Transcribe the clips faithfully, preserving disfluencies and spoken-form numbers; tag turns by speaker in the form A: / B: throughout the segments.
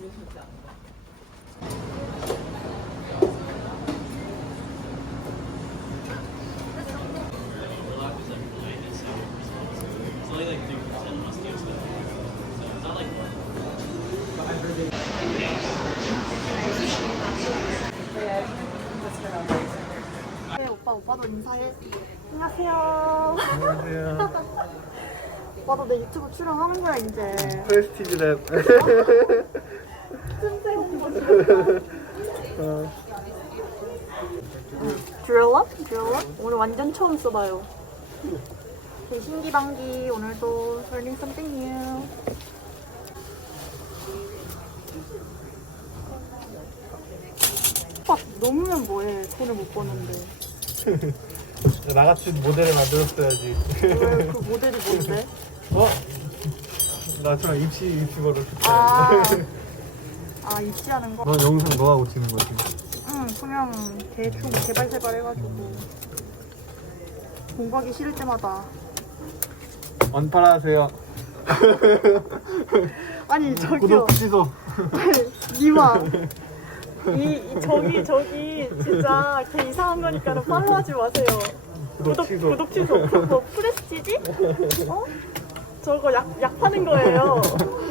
A: 절대 안 가.
B: 네, 오빠, 오빠도 인사해. 안녕하세요.
C: 안녕하세요.
B: 오빠도 내 유튜브 출연하는 거야, 이제.
C: 프레스티지 랩.
B: 틈새 홍보 지렸다.
C: 어.
B: 듀얼러? 듀얼러? 오늘 완전 처음 써봐요. 되게 신기방기. 오늘도 learning something new. 오빠, 넘으면 뭐해? 돈을 못 버는데.
C: 나같이 모델을 만들었어야지.
B: 왜 그 모델이 뭔데?
C: 어? 나처럼 입시 유튜버로 싶다.
B: 아, 아 입시하는 거?
C: 넌 영상 너 하고 찍는 거지.
B: 응, 그냥 대충 개발세발 해가지고 공부하기 싫을 때마다.
C: 언팔아 하세요.
B: 아니 저기요.
C: 구독 취소.
B: 니마 이, 이 저기 저기 진짜 걔 이상한 거니까는 팔로우하지 마세요.
C: 구독 취소.
B: 구독 취소. 뭐 프레스티지? 어? 저거 약, 약 파는 거예요.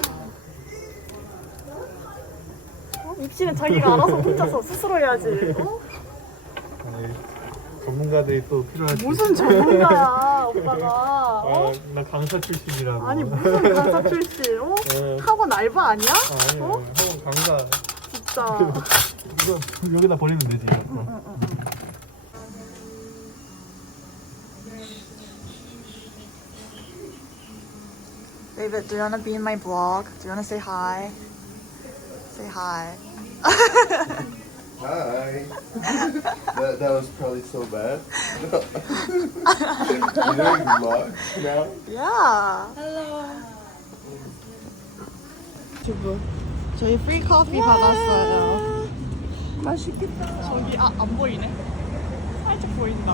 B: 어? 입시는 자기가 알아서 혼자서 스스로 해야지. 어?
C: 아니, 전문가들이 또 필요하지.
B: 무슨 전문가야 오빠가. 어?
C: 아, 나 강사 출신이라고.
B: 아니 무슨 강사 출신? 어?
C: 어.
B: 학원 알바 아니야?
C: 아, 아니,
B: 어?
C: 학원 강사.
B: 진짜.
C: 이거 여기다 버리면 되지. 이거.
B: 응, 응, 응. David, do you wanna be in my vlog? Do you wanna say hi? Say hi.
D: Hi. that, that was probably so bad. You're doing vlog now?
B: Yeah. 유튜브. 저희 프리 커피 받았어요.
A: 맛있겠다.
B: 저기 아 안 보이네. 살짝 보인다.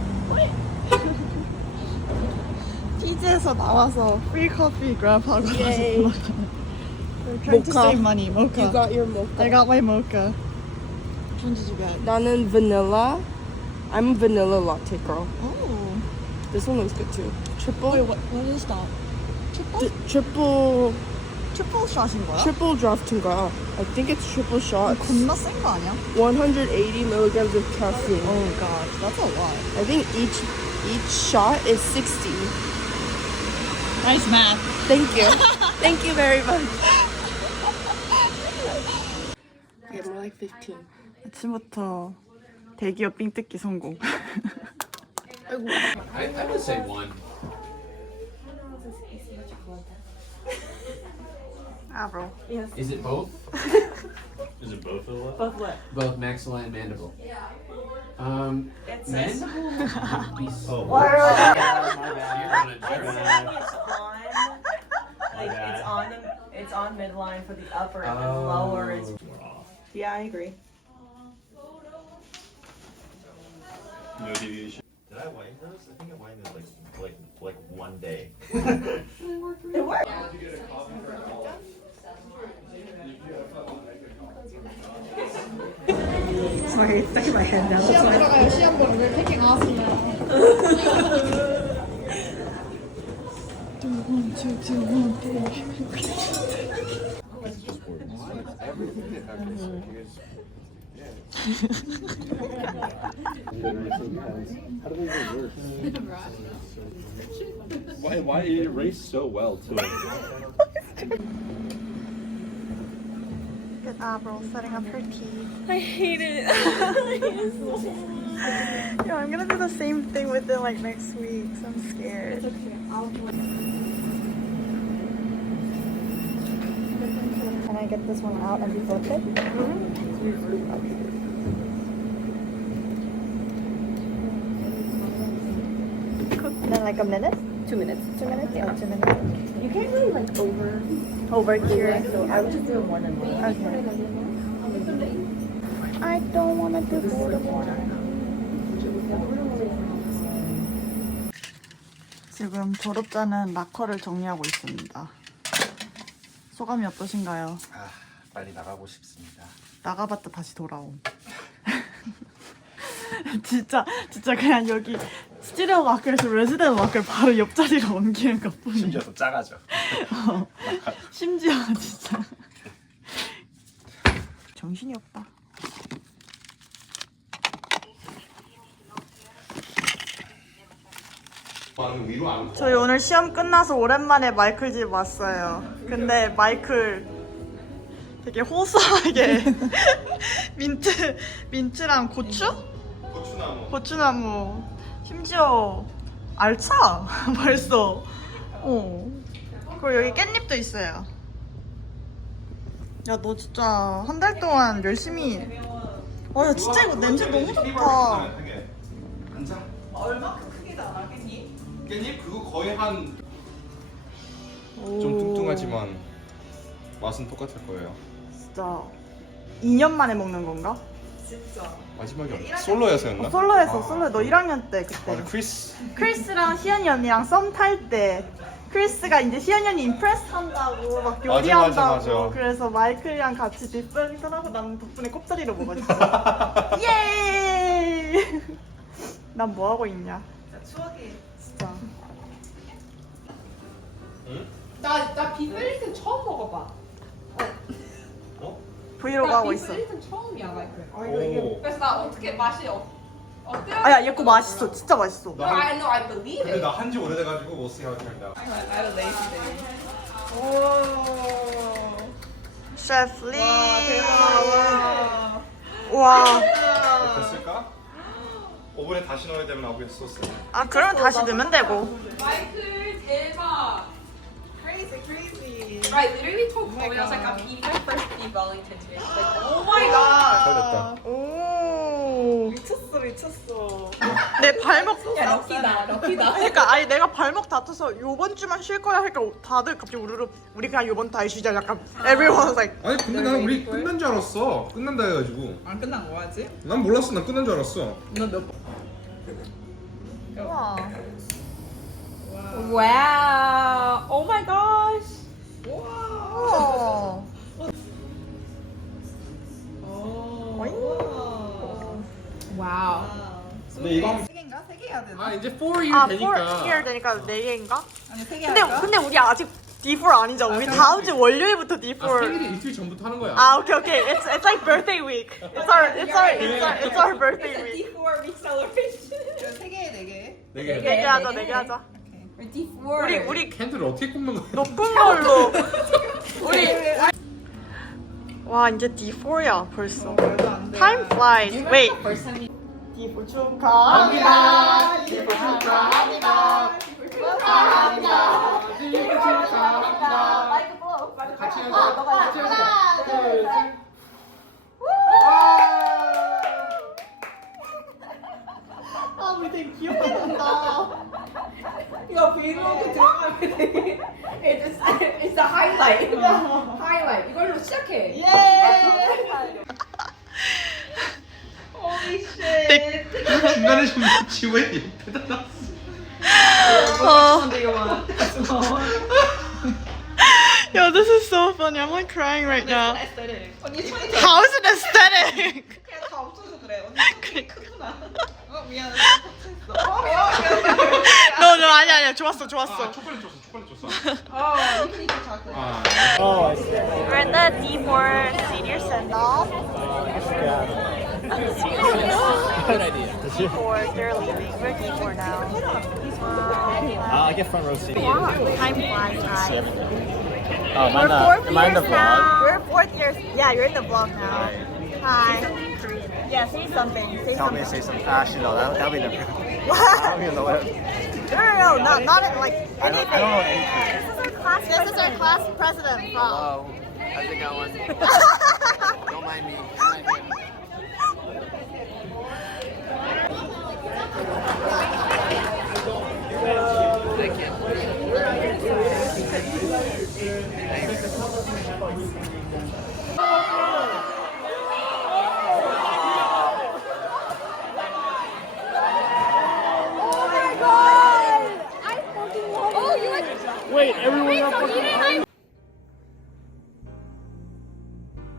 B: 피지에서 나와서 프리 커피 그랩하고
A: Yay.
B: 나서 We're trying to
A: Mocha.
B: save money. Mocha.
A: You got your mocha.
B: I got my mocha. Which one did you get?
A: 나는 vanilla. I'm a vanilla latte girl.
B: Oh.
A: This one looks good too. Triple.
B: Wait, what, what is that? Triple?
A: D- triple.
B: 트리플 샷인 거야?
A: Triple draft인가? I think it's triple shot.
B: 겁나 센 거 아니야?
A: one hundred eighty milligrams of caffeine.
B: Oh god, that's a lot.
A: I think each each shot is sixty.
B: Nice math.
A: Thank you. Thank you very much. Yeah, more like fifteen.
B: 아침부터 대기업 삥 뜯기 성공.
E: I, I would say one.
B: 아, bro.
E: Is it both?
F: Is it both of them?
A: Both what?
E: Both maxilla and mandible. Um, mandible would be so.
F: Oh, my bad.
G: It's on, like it's on the, it's on midline for the upper and then lower is. Yeah, I agree.
F: No deviation. Did I wine those? I think I wined those like like like one day.
G: It worked.
B: Sorry, stuck in my head now. 시험 보러 가요, 시험 보러. 왜 패킹 안 왔습니다.
F: Why why did it race so well too?
B: Good Avril setting up her tea.
G: I hate it.
B: Yeah, I'm gonna do the same thing with it like next week, so I'm scared. Can I get this one out and be flipped it? And then like a minute?
G: Two minutes.
B: Two minutes? Yeah, two minutes.
G: You can't really like over.
B: Over here.
G: So I would just do it more than one.
B: Okay. I don't wanna do border water. 지금 졸업자는 락커를 정리하고 있습니다. 소감이 어떠신가요?
H: 빨리 나가고 싶습니다.
B: 나가봤자 다시 돌아옴. 진짜 진짜 그냥 여기 스튜디오 마크에서 레지던트 마크를 바로 옆자리로 옮기는 것뿐이야.
H: 심지어 더 작아져.
B: 어. 심지어 진짜 정신이 없다. 저희 오늘 시험 끝나서 오랜만에 마이클 집 왔어요. 근데 마이클 되게 호소하게 민트 민트랑 고추?
C: 고추나무.
B: 고추나무. 심지어 알차 벌써. 어. 그리고 여기 깻잎도 있어요. 야, 너 진짜 한 달 동안 열심히. 와, 야, 진짜 이거 냄새 너무 좋다.
H: 앉아.
G: 얼마큼 크게 나와 깻잎?
H: 깻잎 그거 거의 한 좀
B: 오.
H: 뚱뚱하지만 맛은 똑같을 거예요.
B: 진짜 이 년 만에 먹는 건가?
G: 진짜.
H: 마지막에 언제? 솔로여서였나?
B: 어, 솔로에서 솔로. 너 일 학년 때 그때.
H: 맞아, 크리스.
B: 크리스랑 희연이 언니랑 썸 탈 때 크리스가 이제 희연이 언니 임프레스 한다고 막 요리한다고.
H: 맞아, 맞아.
B: 그래서 마이클이랑 같이 뒷배링턴 하고 나는 덕분에 kop다리로 먹었어. 예! 난 뭐 하고 있냐?
G: 추억이.
B: 진짜.
I: 나, 나 비브리튼 처음 먹어봐.
B: 브이로그 하고 있어.
I: 비브리튼 처음이야, 마이클.
H: 오.
I: 그래서 나 어떻게 맛이 어, 어때요?
B: 아야, 얘 거 맛있어. 진짜 맛있어.
I: No, I know, I believe
H: 근데
I: it.
H: 나 한지 오래돼가지고 못 see how it turned out.
G: I had a lazy day.
B: 셰프 리.
G: 대박.
B: 와.
H: 됐을까? 오븐에 다시 넣어야 되면 아구에 소스.
B: 아, 그러면 다시 넣으면 되고.
I: 마이클 대박.
G: Crazy, crazy.
I: I literally told Chloe, I was like, I'm eating my first beef Wellington today. She's like, oh my god.
H: 잘됐다.
B: 오.
G: 미쳤어, 미쳤어.
B: 내 발목.
I: 야, 럭키다, 럭키다.
B: 그러니까 아니 내가 발목 다쳐서 요번 주만 쉴 거야 하니까 다들 갑자기 우르르 우리 그냥 요번 달 쉬자 약간 everyone's like
J: 아니 근데 난 우리 끝난 줄 알았어. 끝난다 해가지고.
G: 안 끝난 거 하지?
J: 난 몰랐어. 난 끝난 줄 알았어.
G: 너몇 번?
B: 와.
I: Wow. Oh my gosh.
B: 우와.
I: Wow.
H: 근데 이거
G: 세 개인가? 세 개 해야 되나?
J: 아 이제 four year
B: 아,
J: 되니까.
B: four year 되니까 네 개인가?
G: 아니 세 개
B: 근데
G: 할까?
B: 근데 우리 아직 디 포 아니잖아. 우리 다음 주 월요일부터 디 포.
J: 아 생일이 일주일 전부터 하는 거야.
B: 아, 오케이 오케이. It's it's like birthday week. It's our it's our it's our, it's our birthday
I: It's a
B: week.
I: D four week celebration.
G: 세 개에 네 개.
J: 네 개.
B: 네 개 하자, 네 개 하자.
I: We're D four.
B: 우리 우리
J: 캔들을 어떻게 꼽는 거야?
B: 높은 걸로. 우리 와 이제 디 포야 벌써. Time flies. Wait. 디 포 축하합니다. 디 포 축하합니다. 축하합니다. 디 포 축하합니다. 마이크 불어.
J: 같이 해서. 같이 해서.
B: 하나, 둘, 셋. 아, 우리 되게 귀엽게 논다.
I: 이거 브이로그 들어가면 되게 it's, it's a highlight. highlight. 이걸로 시작해.
B: 예.
I: Holy shit.
J: 중간에 좀 지워야 옆에다 놨어.
B: Yo, this is so funny. I'm like crying right now.
G: aesthetic. 언니 손이
B: How is it aesthetic?
G: 그냥 다 없어서 그래. 언니 손이 크구나. 어 미안해. 터치했어. 어 미안해.
B: No, no, 아니 아니야. 좋았어, 좋았어.
J: 아 초콜릿 줬어. 초콜릿 줬어.
G: 어 이분이 좀 작고.
J: 아.
B: We're in the D four senior send-off.
C: Good idea.
B: D four, they're leaving. We're D four now.
C: Uh, I get front row seat.
B: Time flies, guys.
C: Oh, am I
B: We're
C: in the,
B: fourth
C: am I in the
B: years
C: vlog?
B: now. We're fourth years. Yeah, you're in the vlog now. Hi. Yeah, say something. Say
C: Tell
B: something.
C: me to say something. Actually, no, that, that'll be the. I
B: What?
C: don't even know what.
B: No, no, no, not, not in, like
C: I don't, I don't know anything.
B: This is our class. This is our class president. Wow.
C: Oh, how's it going? Don't mind me. Don't mind me.
B: Wait, everyone up.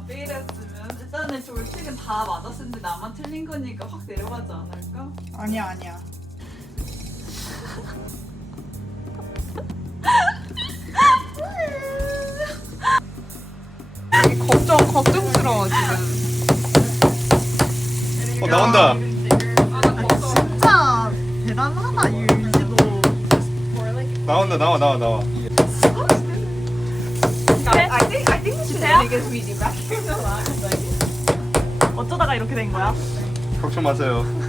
G: 이랬으면 일단은 졸칙은 다 맞았는데 나만 틀린 거니까 확 내려가지 않을까?
B: 아니야 아니야.
A: 걱정 걱정스러워 지금.
H: 어 나온다.
B: 진짜 대단하다 유지도.
H: 나온다 나와 나와 나와.
B: I think I think this is the biggest video back here.
G: 어쩌다가 이렇게 된 거야?
H: 걱정 마세요.